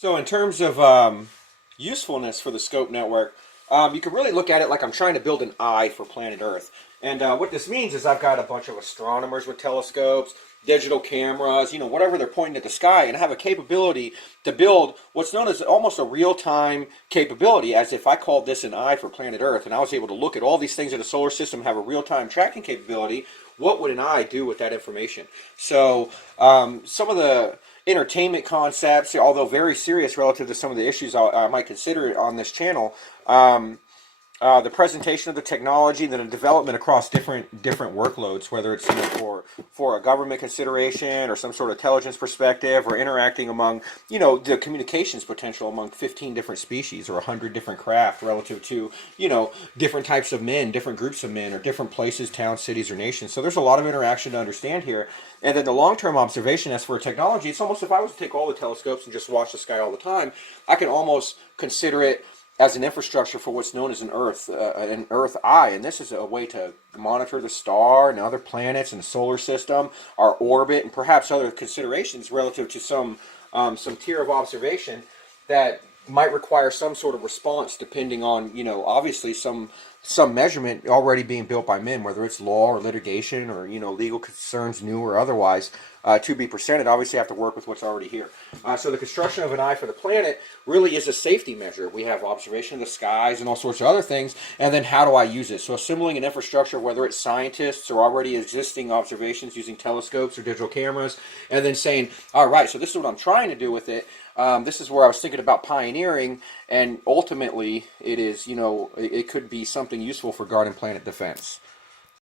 So in terms of usefulness for the Scope Network, you can really look at it like I'm trying to build an eye for planet Earth. And what this means is I've got a bunch of astronomers with telescopes, digital cameras, whatever they're pointing at the sky, and I have a capability to build what's known as almost a real-time capability, as if I called this an eye for planet Earth, and I was able to look at all these things in the solar system, have a real-time tracking capability. What would an eye do with that information? So some of the entertainment concepts, although very serious relative to some of the issues I might consider on this channel. The presentation of the technology, then the development across different workloads, whether it's for a government consideration or some sort of intelligence perspective, or interacting among the communications potential among 15 different species or 100 different craft relative to different types of men, different groups of men, or different places, towns, cities, or nations. So there's a lot of interaction to understand here. And then the long-term observation, as for technology, it's almost if I was to take all the telescopes and just watch the sky all the time, I can almost consider it as an infrastructure for what's known as an Earth eye, and this is a way to monitor the star and other planets in the solar system, our orbit, and perhaps other considerations relative to some tier of observation that might require some sort of response, depending on obviously some measurement already being built by men, whether it's law or litigation or legal concerns, new or otherwise, to be presented. Obviously, have to work with what's already here. So the construction of an eye for the planet really is a safety measure. We have observation of the skies and all sorts of other things, and then how do I use it? So assembling an infrastructure, whether it's scientists or already existing observations using telescopes or digital cameras, and then saying, all right, so this is what I'm trying to do with it. This is where I was thinking about pioneering, and ultimately it is, it could be something useful for Garden Planet defense.